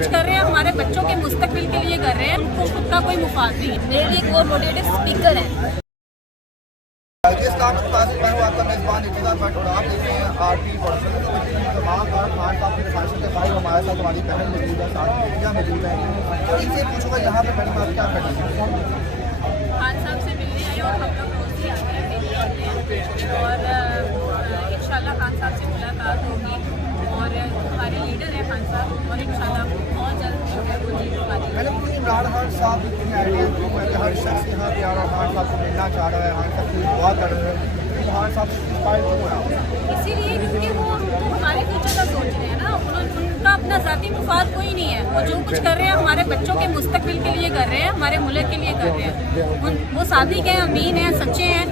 कुछ कर रहे हैं हमारे बच्चों के मुस्तकबिल के लिए कर रहे हैं, उनको खुद का कोई मुफाद नहीं है। मेरे लिए वो मोटिवेटेड स्पीकर है। इस्लाम के पास मैं हूँ आपका मेज़बान इंतज़ार भट्ट और आप देख रहे हैं आरटी प्रोडक्शन। तो तमाम खान साहब की रिहाइश के भाई हमारे साथ हमारी बहन मौजूद है, साथ बेटियाँ मौजूद हैं। इनसे पूछूंगा यहाँ पे मैडम आप क्या कर रही हैं? खान साहब से मिलने आए और हम लोग रोज़ ही आते हैं, मिलने आते हैं और इंशाल्लाह खान साहब से मुलाकात होगी और हमारे लीडर हैं खान साहब और इंशाल्लाह बहुत जल्द जो है वो जीत पाएंगे। मैडम इमरान खान साहब इतनी आइडिया कि हर शख्स यहाँ पे आ रहा है, खान साहब को मिलना चाह रहा है, खान साहब की दुआ कर रहे हैं, खान साहब से इंस्पायर क्यों हो रहा है? इसीलिए क्योंकि वो हमारे फ्यूचर का सोच रहे हैं ना, उनका अपना ज़ाती मुफाद कोई नहीं है। वो जो कुछ कर रहे हैं हमारे बच्चों के मुस्तकबिल के लिए कर रहे हैं, हमारे मुल्क के लिए कर रहे हैं। वो सादिक हैं, अमीन हैं, सच्चे हैं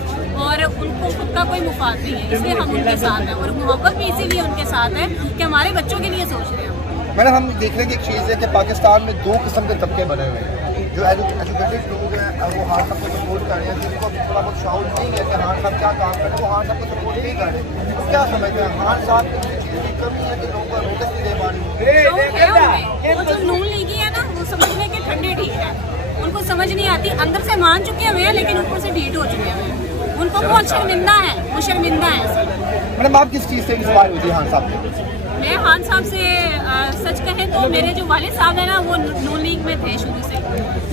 और उनको खुद का कोई मुफाद नहीं है, इसलिए हम उनके साथ हैं और मोहब्बत भी इसीलिए उनके साथ है कि हमारे बच्चों के लिए सोच रहे हैं। मैडम हम देख रहे हैं कि एक चीज़ है कि पाकिस्तान में दो किस्म के तबके बने हुए हैं। जो एजुकेटेड लोग हैं वो खान साहब को सपोर्ट कर रहे हैं, जिनको थोड़ा बहुत शौक नहीं है कि खान साहब क्या काम कर रहे हैं, वो खान साहब को सपोर्ट नहीं कर रहे। तो क्या समझते हैं खान साहब की चीज़ की कमी है कि लोगों को नोटिस नहीं दे पा रही? वो जो नून लीगी है ना, वो समझने के ठंडे ठीक है, उनको समझ नहीं आती, अंदर से मान चुके हुए हैं लेकिन ऊपर से ढीठ हो चुके हैं। उनको बहुत शर्मिंदा है, वो शर्मिंदा है। मैडम आप किस चीज़ से इंस्पायर हुई थी खान साहब से? मैं खान साहब से सच कहें तो मेरे जो वालिद साहब हैं ना वो नून लीग में थे शुरू से,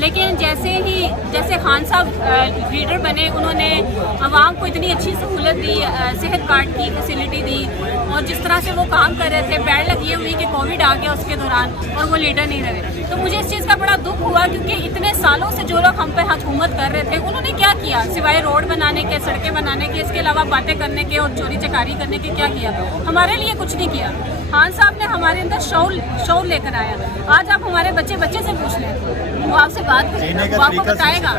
लेकिन जैसे खान साहब लीडर बने उन्होंने आवाम को इतनी अच्छी सहूलत दी, सेहत कार्ड की फैसिलिटी दी और जिस तरह से वो काम कर रहे थे, बैड लग ये हुई कि कोविड आ गया उसके दौरान और वो लीडर नहीं रहे। तो मुझे इस चीज़ का बड़ा दुख हुआ क्योंकि इतने सालों से जो लोग हम पे हुकूमत कर रहे थे उन्होंने क्या किया सिवाय रोड बनाने के, सड़कें बनाने के, इसके अलावा बातें करने के और चोरी चकारी करने के क्या किया? हमारे लिए कुछ नहीं किया। खान साहब ने हमारे अंदर शौर लेकर आया। आज आप हमारे बच्चे से पूछ लें, वो आपसे बात करेगा, वो आपको बताएगा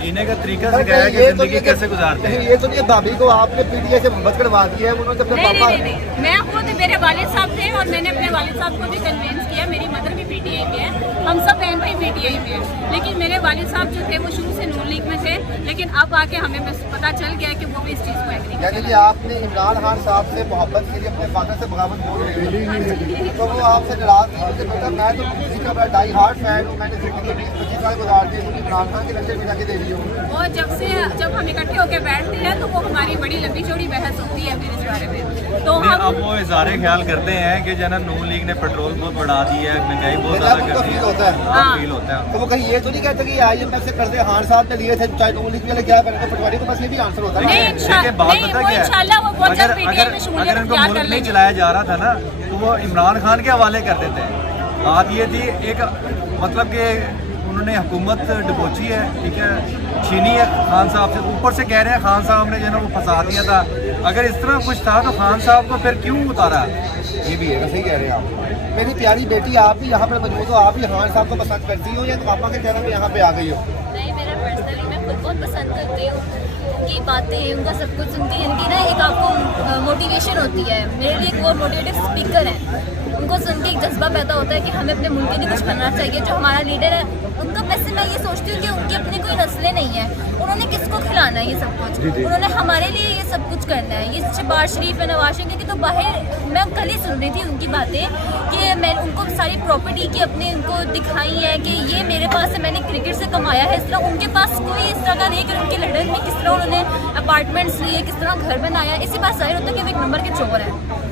जीने का तरीका सिखाया कि जिंदगी कैसे गुजारते हैं। ये तो नहीं भाभी को आपने पीटीआई से मोहब्बत करवा दी है, उन्होंने अपने पापा नहीं, मैं खुद मेरे वालिद साहब थे और मैंने अपने वालिद साहब को भी कन्विंस किया। मेरी मदर भी पीटीआई में है, हम सब बहन भाई पीटीआई में है, लेकिन मेरे वालिद साहब जो थे वो शुरू से नून लीग में थे, लेकिन अब आके हमें पता चल गया कि वो भी इस चीज़ को एग्री यानी कि आपने इमरान खान साहब से मोहब्बत के लिए अपने फादर से बगावत बोल रही है, तो वो आपसे नाराज नहीं बेटा मैं तो किसी का बड़ा डाई हार्ट फैन हूँ, मैंने जिंदगी 20-25 साल गुजार दिए, इमरान खान के लक्ष्य में जाके दे रही हूँ। और जब हम इकट्ठे होकर बैठते हैं तो वो हमारी बड़ी लंबी चौड़ी बहस होती है फिर इस बारे में। तो हम अब वो इज़हार ख्याल करते हैं कि जना नून लीग ने पेट्रोल बहुत बढ़ा दी है, महंगाई बहुत ज़्यादा कर दी है, होता है हाँ। फील होता है। तो वो कहीं ये तो नहीं कहते कि IMF से कर्जे खान साहब ने लिए थे, चाहे नून लीग वाले क्या करें, तो पटवारी को बस ये भी आंसर होता है। नहीं, इंशाल्लाह वो बहुत जल्द पीटीआई में शमूलियत अगर इनको इख्तियार कर मुल्क नहीं लेंगे। चलाया जा रहा था ना तो वो इमरान खान के हवाले कर देते हैं। बात ये थी एक मतलब कि उन्होंने हुकूमत दबोची है, ठीक है, छीनी है खान साहब से, ऊपर से कह रहे हैं खान साहब ने जो है वो फंसा दिया था। अगर इस तरह कुछ था तो खान साहब को फिर क्यों उतारा? ये भी है, सही कह रहे हैं आप। मेरी प्यारी बेटी आप भी यहाँ पर मौजूद हो, आप भी खान साहब को पसंद करती हो या पापा के कहने में यहाँ पे आ गई हो? नहीं, मेरा पर्सनली मैं खुद बहुत पसंद करती हूँ उनकी बातें, उनका सब कुछ सुनती है। इनकी ना एक आपको मोटिवेशन होती है, मेरे लिए वो मोटिवेटिव स्पीकर है। उनको सुन के एक जज्बा पैदा होता है कि हमें अपने मुल्क के लिए कुछ करना चाहिए। जो हमारा लीडर है उनका, वैसे मैं ये सोचती हूँ कि उनकी अपनी कोई नस्लें नहीं है, उन्होंने किसको खिलाना है ये सब कुछ, उन्होंने हमारे लिए ये सब कुछ करना है। ये शहबाज शरीफ है, नवाज शरीफ की तो बाहर मैं कल ही सुन रही थी उनकी बातें कि मैं उनको सारी प्रॉपर्टी की अपने उनको दिखाई है कि ये मेरे पास है, मैंने क्रिकेट से कमाया है। इस तरह उनके पास कोई इस तरह का नहीं कि उनके लंदन में किस तरह उन्होंने अपार्टमेंट्स लिए, किस तरह घर बनाया। इसी बात जाहिर होता है कि वो एक नंबर के चोर है।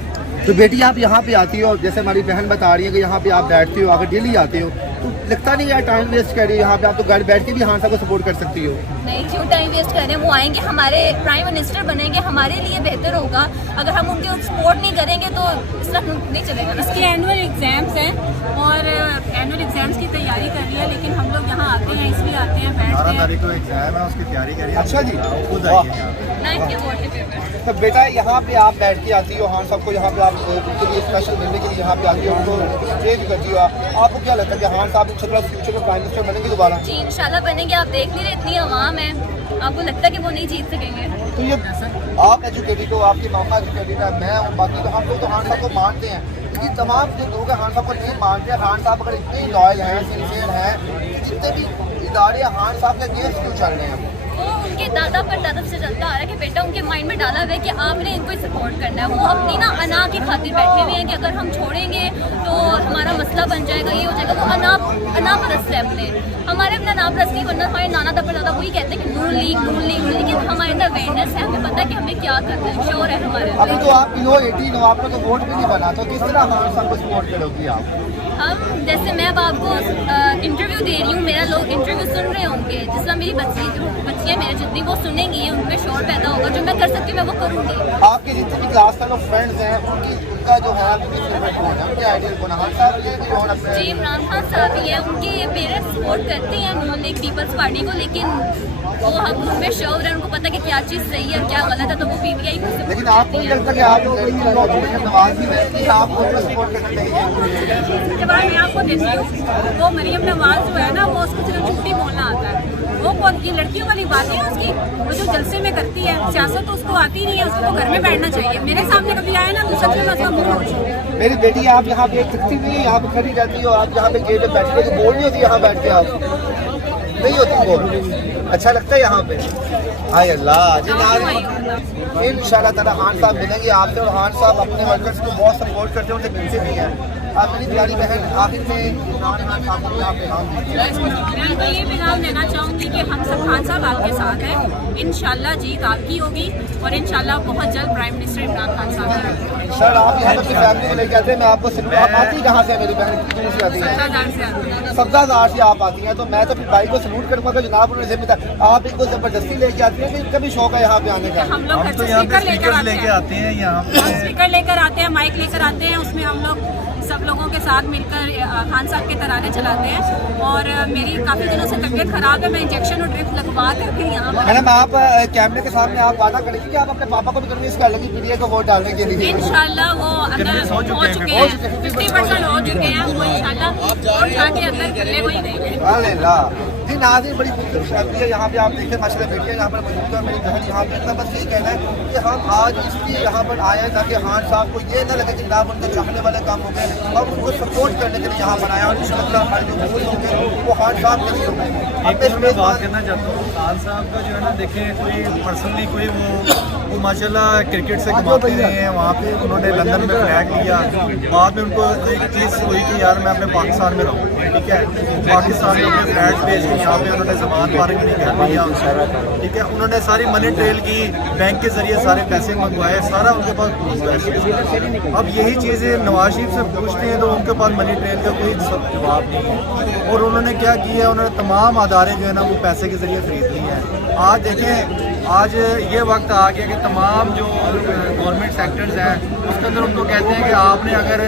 तो बेटी आप यहाँ पे आती हो, जैसे हमारी बहन बता रही है कि यहाँ पे आप बैठती हो, अगर डेली आते हो तो लगता नहीं यार टाइम वेस्ट कर रही हो यहाँ पे, आप तो घर बैठ के भी खान साहब को सपोर्ट कर सकती हो। नहीं, क्यों टाइम वेस्ट कर रहे हैं? वो आएंगे, हमारे प्राइम मिनिस्टर बनेंगे, हमारे लिए बेहतर होगा। अगर हम उनके सपोर्ट नहीं करेंगे तो इस तरह नहीं चलेगा। इसके एनुअल एग्जाम्स हैं और एनुअल एग्जाम्स की तैयारी कर रही है, लेकिन हम लोग यहाँ आते हैं इसलिए आते हैं, बैठते 12 हैं। तारीख को एग्जाम है, उसकी तैयारी करिए। अच्छा जी, खुद आइएगा। 9 के बोर्ड के पेपर। तो बेटा यहाँ पे आप बैठ के आती हो, खान साहब को यहाँ पे आप उनके लिए स्पेशल मिलने के लिए यहाँ पे आती हो, उनको स्टे भी करती हो, आपको क्या लगता है कि खान साहब इंशाल्लाह फ्यूचर में प्राइम मिनिस्टर बनेंगे दोबारा? जी इंशाल्लाह बनेंगे। आप देख नहीं रहे इतनी आवाम है, आपको लगता है कि वो नहीं जीत सकेंगे? तो ये आप एजुकेटेड हो, आपकी मामा एजुकेटेड है, मैं हूँ, बाकी तो हम लोग तो खान साहब को मानते हैं, लेकिन तमाम जो लोग हैं खान साहब को नहीं मानते हैं। खान साहब अगर इतने लॉयल हैं, सिंसियर हैं, जितने भी इदारे खान साहब के अगेंस्ट क्यों चल रहे हैं? वो उनके दादा पर दादा से चलता आ रहा है कि बेटा उनके माइंड में डाला हुआ है कि आपने इनको सपोर्ट करना है। वो अपनी ना अना की खातिर बैठे हुए हैं कि अगर हम छोड़ेंगे तो हमारा मसला बन जाएगा, ये हो जाएगा। वो अना परस्त है अपने, हमारे अपना नाम परस्त नहीं बनना। हमारे नाना दादा दादा वही कहते हैं कि नून लीग, लेकिन हमारे अंदर अवेयरनेस है, हमें पता है कि हमें क्या करना है, श्योर है हमारे अभी तो आप लो 18 हो, आपने तो वोट भी नहीं बना, तो किस तरह खान साहब को सपोर्ट करोगी आप? हम जैसे मैं अब आपको इंटरव्यू दे रही हूँ, मेरा लोग इंटरव्यू सुन रहे होंगे, जिस तरह मेरी बच्चियाँ मेरे जितनी वो सुनेंगी, उनमें शोर पैदा होगा, जो मैं कर सकती हूँ मैं वो करूँगी। आपके जितने भी क्लास फेलो फ्रेंड्स हैं उनका जो है फेवरेट कौन है, उनके आइडियल कौन है? खान साहब ये कौन अपने जी इमरान खान साहब ही है, उनके पेरेंट्स सपोर्ट करते हैं नून लीग पीपल्स पार्टी को, लेकिन वो हम उनमें श्योर है, उनको पता है कि क्या चीज़ सही है क्या गलत है, तो वो पीवीआई को सपोर्ट लेकिन आपको नहीं लगता कि आप नवाज भी नहीं, आप उनको सपोर्ट करना चाहिए? जब मैं आपको देती हूँ वो मरियम नवाज जो है ना, वो उसको सिर्फ झूठी बोलना आता है। वो कौन ये लड़कियों वाली बात है उसकी, वो जो जलसे में करती है सियासत, तो उसको आती नहीं है, उसको तो घर में बैठना चाहिए। मेरे सामने कभी आए ना तो सच में उसका मुंह नोच दूँ। मेरी बेटी आप यहाँ पे दिखती नहीं है, यहाँ पे खड़ी रहती हो, आप यहाँ पे गेट पे बैठते हो, बोल नहीं होती यहाँ बैठ के? आप नहीं होती बोल? अच्छा लगता है यहाँ पे? हाय अल्लाह जी। इंशाल्लाह ताला खान साहब मिलेंगे आपसे, और खान साहब अपने वर्कर्स को बहुत सपोर्ट करते हैं, उनसे पीछे भी हैं। आप मेरी प्यारी बहन आखिर में इमरान खान साहब को आप पैगाम दीजिए। मैं तो ये पैगाम देना चाहूँगी कि हम सब खान साहब आपके साथ हैं, इंशाल्लाह जीत आपकी होगी, और इंशाल्लाह बहुत जल्द प्राइम मिनिस्टर इमरान खान साहब हैं। सर आप यहाँ पर फैमिली को लेके आते हैं, मैं आपको सिर्फ आप आती कहाँ से? मेरी बहन कितनी से आती है? 17,000 से आती है। 17,000 से आप आती हैं, तो मैं तो फिर भाई को सलूट करूँगा कि जनाब उन्होंने जिम्मेदार, आप इनको जबरदस्ती लेके आती हैं कि कभी शौक है यहाँ पे आने का? हम लोग घर तो से यहाँ पे स्पीकर स्पीकर लेकर लेके आते हैं, यहाँ हम पे स्पीकर लेकर आते हैं, माइक लेकर आते हैं, उसमें हम लोग सब लोगों के साथ मिलकर खान साहब के तराने चलाते हैं। और मेरी काफ़ी दिनों से तबीयत खराब है, मैं इंजेक्शन और ड्रिप लगवा कर फिर यहाँ पर। मैडम आप कैमरे के सामने आप वादा करेंगे कि आप अपने पापा को भी कन्विंस कर लेंगे पीडीए को वोट डालने के लिए? इंशाल्लाह वो अंदर हो चुके हैं, 50% हो चुके हैं, वो इंशाल्लाह और जाके अंदर गले को ही देंगे। अल्लाह जी। नाज़रीन बड़ी खूबसूरत शादी है, यहाँ पे आप देखिए माशाल्लाह बेटियाँ यहाँ पर मौजूद है, मेरी बहन यहाँ पे। बस यही कहना है कि हम आज इसलिए यहाँ पर आए हैं ताकि खान साहब को ये ना लगे कि ना उनके चाहने वाले काम हो गए, और उनको सपोर्ट करने के लिए यहाँ पर आया। और इंशाल्लाह हमारे जो गोल होंगे वो खान साहब के होंगे। एक मैं बात करना चाहता हूँ खान साहब का, जो है ना देखें, कोई पर्सनली कोई वो माशाल्लाह क्रिकेट से कमाते रहे हैं, वहाँ पे उन्होंने लंदन में फ्लैट लिया, बाद में उनको एक चीज़ हुई कि यार मैं अपने पाकिस्तान में रहूँ, ठीक है, पाकिस्तान में अपने फ्लैट बेच के यहाँ पे उन्होंने ज़मान पार्क नहीं कर लिया, ठीक है, उन्होंने सारी मनी ट्रेल की, बैंक के ज़रिए सारे पैसे मंगवाए, सारा उनके पास पैसे। अब यही चीज़ें नवाज शरीफ से पूछते हैं तो उनके पास मनी ट्रेल का कोई जवाब नहीं है। और उन्होंने क्या किया, उन्होंने तमाम अदारे जो है ना वो पैसे के ज़रिए ख़रीद लिए हैं। आज देखें, आज ये वक्त आ गया कि तमाम जो गवर्नमेंट सेक्टर्स हैं उसके अंदर उनको कहते हैं कि आपने अगर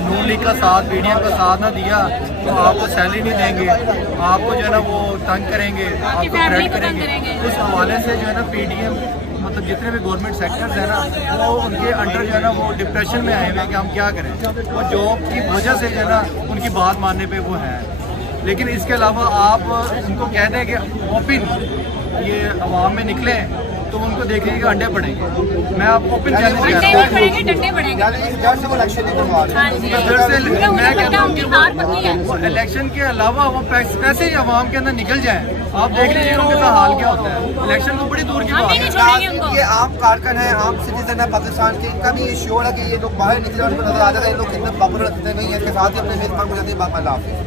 नून लीग का साथ, पीडीएम का साथ ना दिया तो आपको सैलरी नहीं देंगे, आपको जो है ना वो तंग करेंगे, आपको थ्रेट करेंगे। उस हवाले से जो है ना पीडीएम मतलब जितने भी गवर्नमेंट सेक्टर्स हैं ना वो उनके अंडर जो है ना वो डिप्रेशन में आए हुए हैं कि हम क्या करें। वो जॉब की वजह से जो है ना उनकी बात मानने पे वो है, लेकिन इसके अलावा आप उनको कह दें कि ओपन ये अवाम में निकले तो उनको देखिए अंडे पड़ेंगे। मैं आपको ओपन चैलेंज कर अंडे रहा नहीं पड़ेंगे, डंडे पड़ेंगे। यानी इस डर से वो इलेक्शन नहीं करवा रहे। हाँ जी, इधर से मैं कहता हूँ कि हार पक्की है। वो इलेक्शन के अलावा वो पैसे ही अवाम के अंदर निकल जाए। आप देख लीजिए उनका हाल क्या होता है, इलेक्शन तो बड़ी दूर की हम बात भी है। नहीं छोड़ेंगे उनको। ये आम कारकन है, आम सिटीजन है पाकिस्तान के, इनका भी ये श्योर है कि ये लोग बाहर निकले और नजर आ जाएगा ये लोग कितने पॉपुलर कितने नहीं है। इसके साथ ही अपने मेज़बान को जाती है।